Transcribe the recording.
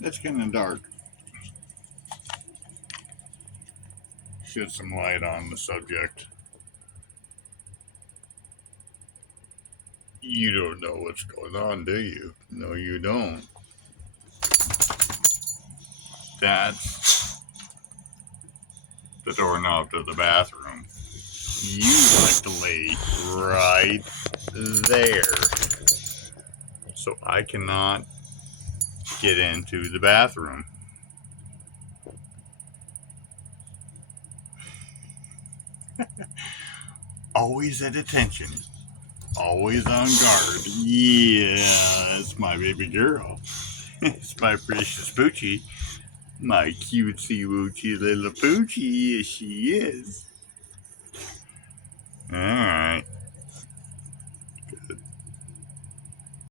It's kind of dark. Shed some light on the subject. You don't know what's going on, do you? No, you don't. That's the doorknob to the bathroom. You like to lay right there. So I cannot get into the bathroom. Always at attention. Always on guard. Yeah, it's my baby girl. It's my precious Poochie. My cutesy woochy little Poochie. Yes, she is.